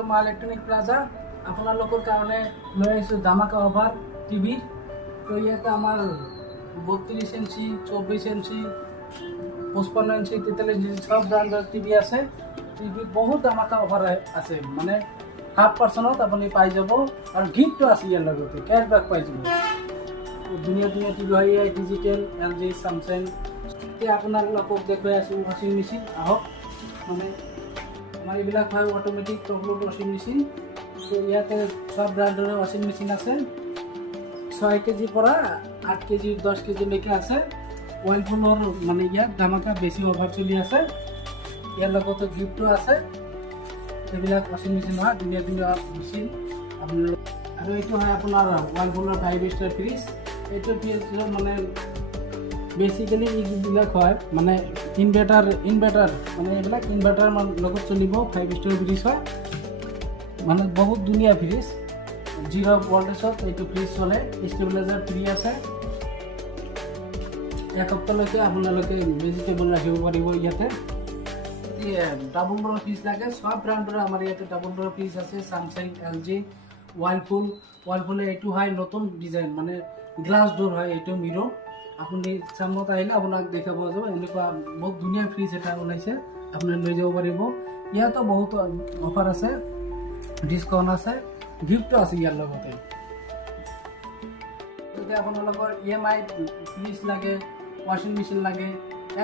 Two মা electronic plaza আপোনালোকৰ কাৰণে লৈ আহিছোঁ ধামাকা অফাৰ টিভি। তো ইয়াতে আমাৰ 32 ইঞ্চি 24 ইঞ্চি 55 ইঞ্চি 43 ইঞ্চি সব ব্ৰাণ্ডৰ টিভি আছে। টিভি বহুত ধামাকা অফাৰ আছে, মানে 5% আপুনি পাই যাব আৰু গিফ্টটো আছে ইয়াৰ লগতে, কেশ্ববেক পাই যাব। ধুনীয়া ধুনীয়া টিভি হয়, ডিজিটেল LG Samsung। এতিয়া আপোনালোকক দেখুৱাই আছোঁ ৱাশ্বিং মেচিন। আহক, মানে আমাৰ এইবিলাক হয় অট'মেটিক টপ লোড ৱাশ্বিং মেচিন। তো ইয়াতে সব ব্ৰাণ্ডৰে ৱাশ্বিং মেচিন আছে। 6 কেজিৰ পৰা 8 কেজি 10 কেজিলৈকে আছে। ৱাইলপুলৰ মানে ইয়াত ধামাকা বেছি অফাৰ চলি আছে। ইয়াৰ লগতে গিফ্টটো আছে। এইবিলাক ৱাশ্বিং মেচিন হয়, ধুনীয়া ধুনীয়া মেচিন আপোনাৰ। আৰু এইটো হয় আপোনাৰ ৱাইলপুলৰ 5 ষ্টাৰ ফ্ৰিজ। এইটো ফ্ৰিজৰ মানে বেচিকেলি এইবিলাক হয় মানে ইনভাৰ্টাৰ মানে এইবিলাক ইনভাৰ্টাৰ লগত চলিব 5 ষ্টাৰ ফ্ৰিজ হয়, মানে বহুত ধুনীয়া ফ্ৰিজ। 0 ভল্টেজত এইটো ফ্ৰিজ চলে। ষ্টেবিলাইজাৰ ফ্ৰী আছে। এসপ্তাহলৈকে আপোনালোকে ভেজিটেবল ৰাখিব পাৰিব ইয়াতে। ডাবল ডোৰ ফ্ৰিজ লাগে, সব ব্ৰাণ্ডৰ আমাৰ ইয়াতে ডাবল ডোৰ ফ্ৰিজ আছে। Samsung, LG, ৱাইলপুলে এইটো হয় নতুন ডিজাইন, মানে গ্লাছ ডোৰ হয়। এইটো মিৰৰ আপুনি চামত আহিলে আপোনাক দেখা পোৱা যাব। এনেকুৱা বহুত ধুনীয়া ফ্ৰিজ এটা ওলাইছে, আপুনি লৈ যাব পাৰিব। ইয়াতো বহুত অফাৰ আছে, ডিছকাউণ্ট আছে, গিফ্টটো আছে ইয়াৰ লগতে। যদি আপোনালোকৰ EMI ফ্ৰিজ লাগে, ৱাশ্বিং মেচিন লাগে,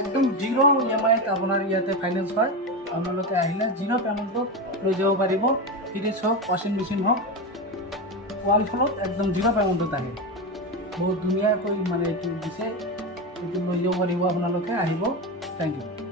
একদম 0 EMI আপোনাৰ ইয়াতে ফাইনেন্স হয়। আপোনালোকে আহিলে 0 পেমেণ্টত লৈ যাব পাৰিব। ফ্ৰিজ হওক, ৱাশ্বিং মেচিন হওক, ৱালফুলত একদম 0 পেমেণ্টত আহে। বহুত ধুনীয়াকৈ মানে এইটো দিছে, এইটো লৈ যাব পাৰিব আপোনালোকে। আহিব, থেংক ইউ।